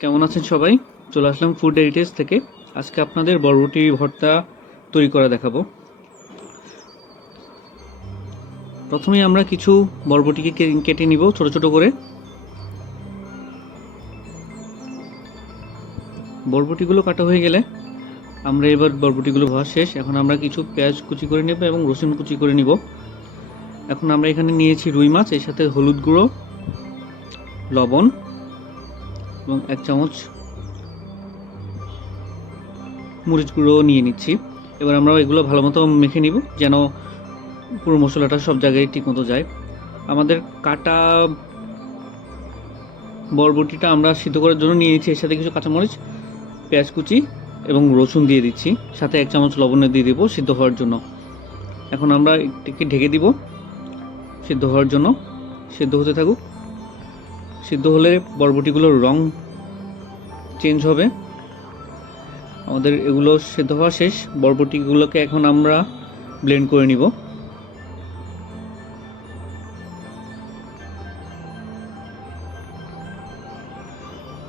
কেমন আছেন সবাই? চলে আসলাম ফুড হেরিটেজ থেকে। আজকে আপনাদের বরবটি ভর্তা তৈরি করা দেখাবো। প্রথমেই আমরা কিছু বরবটিকে কেটে নিব ছোট ছোট করে। বরবটিগুলো কাটা হয়ে গেলে আমরা এবার বরবটিগুলো ভাজা শেষ। এখন আমরা কিছু পেঁয়াজ কুচি করে নেব এবং রসুন কুচি করে নিব। এখন আমরা এখানে নিয়েছি রুই মাছ, এর সাথে হলুদ গুঁড়ো, লবণ এবং 1 চামচ মরিচ গুঁড়ো নিয়ে নিচ্ছি। এবার আমরা এগুলো ভালো মতো মেখে নিব যেন পুরো মশলাটা সব জায়গায় ঠিকমতো যায়। আমাদের কাটা বরবটিটা আমরা সিদ্ধ করার জন্য নিয়ে নিচ্ছি। এর সাথে কিছু কাঁচামরিচ, পেঁয়াজ কুচি এবং রসুন দিয়ে দিচ্ছি, সাথে 1 চামচ লবণ দিয়ে দেবো সিদ্ধ হওয়ার জন্য। এখন আমরা এটাকে ঢেকে দিব সিদ্ধ হওয়ার জন্য। সিদ্ধ হতে থাকুক। সিদ্ধ হলে বরবটিগুলোর রং চেঞ্জ হবে। আমাদের এগুলো সিদ্ধ হওয়া শেষ। বরবটিগুলোকে এখন আমরা ব্লেন্ড করে নিব।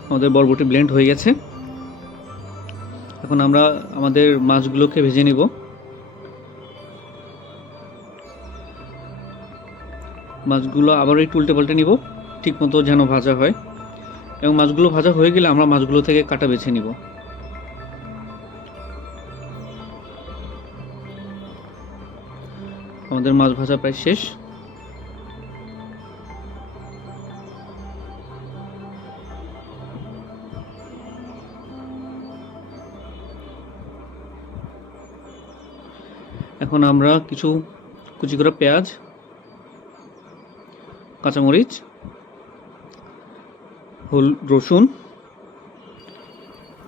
আমাদের বরবটি ব্লেন্ড হয়ে গেছে। এখন আমরা আমাদের মাছগুলোকে ভেজে নিব। মাছগুলো আবার একটু উল্টে পাল্টে নিব ঠিকমতো যেন ভাজা হয়, এবং মাছগুলো ভাজা হয়ে গেলে আমরা মাছগুলো থেকে কাটা বেছে নিব। আমাদের মাছ ভাজা প্রায় শেষ। এখন আমরা কিছু কুচি করা পেঁয়াজ, কাঁচামরিচ,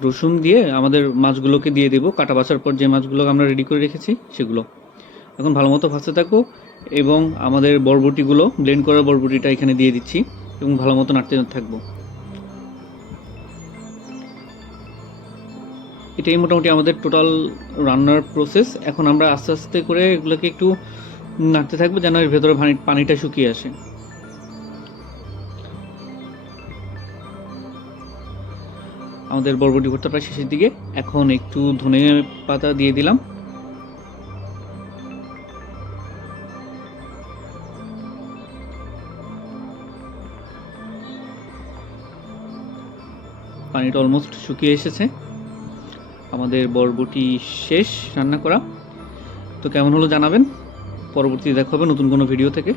রসুন দিয়ে আমাদের মাছগুলোকে দিয়ে দেব। কাটা বাছার পর যে মাছগুলো আমরা রেডি করে রেখেছি সেগুলো এখন ভালো মতো ভাজতে থাকবো, এবং আমাদের বরবটিগুলো ব্লেন্ড করা বরবটিটা এখানে দিয়ে দিচ্ছি এবং ভালো মতো নাড়তে থাকবো। এটাই মোটামুটি আমাদের টোটাল রান্নার প্রসেস। এখন আমরা আস্তে আস্তে করে এগুলোকে একটু নাড়তে থাকবো যেন এর ভেতরে পানিটা শুকিয়ে আসে। আমাদের বরবটি ভর্তা প্রায় শেষের দিকে। এখন একটু ধনে পাতা দিয়ে দিলাম। পানিটা অলমোস্ট শুকিয়ে এসেছে। আমাদের বরবটি শেষ রান্না করা। তো কেমন হলো জানাবেন। পরবর্তীতে দেখা হবে নতুন কোনো ভিডিও থেকে।